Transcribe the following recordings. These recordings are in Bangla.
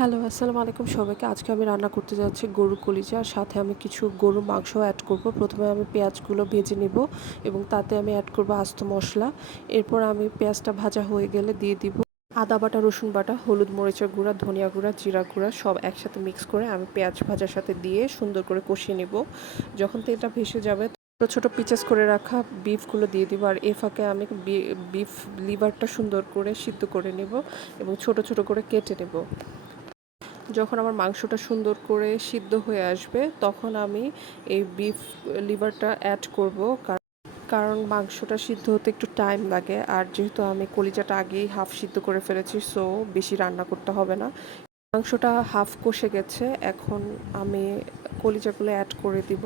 হ্যালো, আসসালামু আলাইকুম সবাইকে। আজকে আমি রান্না করতে যাচ্ছি গরুর কলিজা সাথে আমি কিছু গরুর মাংস অ্যাড করব। প্রথমে আমি পেঁয়াজগুলো ভেজে নিব এবং তাতে আমি অ্যাড করব আস্ত মশলা। এরপর আমি পেঁয়াজটা ভাজা হয়ে গেলে দিয়ে দিব আদা বাটা, রসুন বাটা, হলুদ মরিচের গুঁড়া, ধনিয়া গুঁড়া, জিরা গুঁড়া, সব একসাথে মিক্স করে আমি পেঁয়াজ ভাজার সাথে দিয়ে সুন্দর করে কষিয়ে নেব। যখন তেলটা ভেসে যাবে ছোটো ছোটো পিচেস করে রাখা বিফগুলো দিয়ে দিব। আর এ ফাঁকে আমি বিফ লিভারটা সুন্দর করে সিদ্ধ করে নেব এবং ছোট ছোট করে কেটে নেব। যখন আমার মাংসটা সুন্দর করে সিদ্ধ হয়ে আসবে, তখন আমি এই বিফ লিভারটা অ্যাড করব। কারণ মাংসটা সিদ্ধ হতে একটু টাইম লাগে। আর যেহেতু আমি কলিজাটা আগেই হাফ সিদ্ধ করে ফেলেছি সো বেশি রান্না করতে হবে না। মাংসটা হাফ কষে গেছে, এখন আমি কলিজাগুলো অ্যাড করে দিব।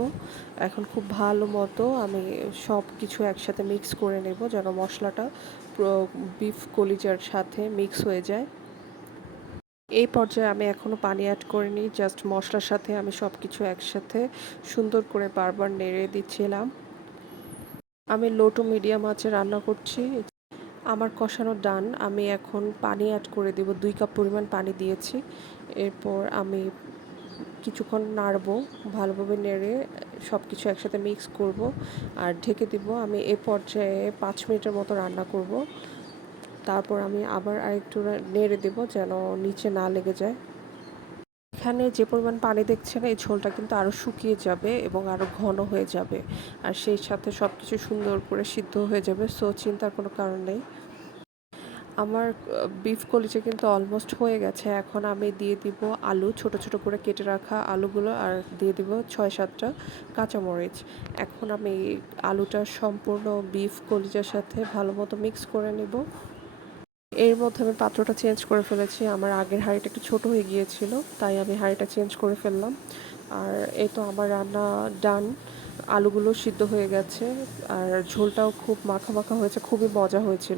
এখন খুব ভালো মতো আমি সব কিছু একসাথে মিক্স করে নেব, যেন মশলাটা বিফ কলিজার সাথে মিক্স হয়ে যায়। এই পর্যায়ে আমি এখনও পানি অ্যাড করিনি জাস্ট মশলার সাথে আমি সব কিছু একসাথে সুন্দর করে বারবার নেড়ে দিচ্ছিলাম। আমি লো টু মিডিয়াম আঁচে রান্না করছি। আমার কষানো ডান আমি এখন পানি অ্যাড করে দেব, দুই কাপ পরিমাণ পানি দিয়েছি। এরপর আমি কিছুক্ষণ নাড়বো, ভালোভাবে নেড়ে সব কিছু একসাথে মিক্স করব আর ঢেকে দিব। আমি এ পর্যায়ে পাঁচ মিনিটের মতো রান্না করব। তারপর আমি আবার আরেকটু নেড়ে দেব যেন নিচে না লেগে যায়। এখানে যে পরিমাণ পানি দেখছেন, এই ঝোলটা কিন্তু আরও শুকিয়ে যাবে এবং আরও ঘন হয়ে যাবে। আর সেই সাথে সব কিছু সুন্দর করে সিদ্ধ হয়ে যাবে, সো চিন্তার কোনো কারণ নেই। আমার বিফ কলিজে কিন্তু অলমোস্ট হয়ে গেছে। এখন আমি দিয়ে দিব আলু, ছোট ছোট করে কেটে রাখা আলুগুলো আর দিয়ে দিব ছয় সাতটা কাঁচামরিচ। এখন আমি আলুটা সম্পূর্ণ বিফ কলিজার সাথে ভালো মতো মিক্স করে নেব। এর মধ্যে আমি পাত্রটা চেঞ্জ করে ফেলেছি। আমার আগের হাঁড়িটা একটু ছোট হয়ে গিয়েছিল, তাই আমি হাঁড়িটা চেঞ্জ করে ফেললাম। আর এই তো আমার রান্না ডান, আলুগুলো সিদ্ধ হয়ে গেছে, আর ঝোলটাও খুব মাখা মাখা হয়েছে, খুবই মজা হয়েছিল।